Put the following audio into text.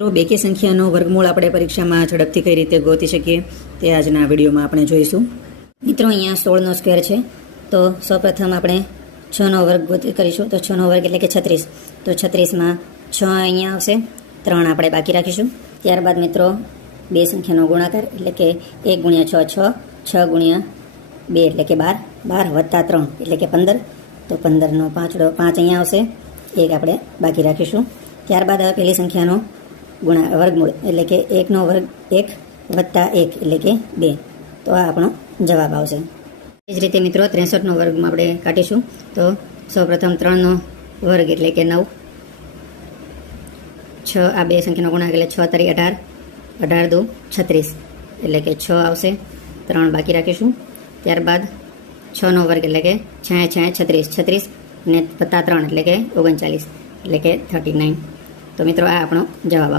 તો બેકી સંખ્યાનો વર્ગમૂળ આપણે પરીક્ષામાં ઝડપથી કઈ રીતે ગોતી શકીએ તે આજના વિડીયોમાં આપણે જોઈશું. મિત્રો, અહીંયા 16નો સ્ક્વેર છે. તો સૌપ્રથમ આપણે 6નો વર્ગ કરીશું. તો 6નો વર્ગ એટલે કે 36. તો 36માં 6 અહીંયા આવશે, 3 આપણે બાકી રાખીશું. ત્યારબાદ મિત્રો બે સંખ્યાનો ગુણાકાર એટલે કે 1 ગુણ્યા 6 6 ગુણ્યા 2 એટલે કે 12 12 વત્તા 3 એટલે કે 15. તો 15નો 5 અહીંયા આવશે, 1 આપણે બાકી રાખીશું. ત્યારબાદ હવે પહેલી સંખ્યાનો વર્ગમૂળ એટલે કે 1નો વર્ગ 1 વત્તા 1 એટલે કે 2. તો આ આપણો જવાબ આવશે. એ જ રીતે મિત્રો 63નો વર્ગમાં આપણે કાઢીશું. તો સૌપ્રથમ 3નો વર્ગ એટલે કે 9, 6 આ બે સંખ્યાનો ગુણાકાર એટલે 6 તારી 18, 18 દુ 36 એટલે કે 6 આવશે, 3 બાકી રાખીશું. ત્યારબાદ 6નો વર્ગ એટલે કે 6 36 અને વત્તા 3 એટલે કે 39 એટલે કે 39. તો મિત્રો આ આપણો જવાબ આવશે.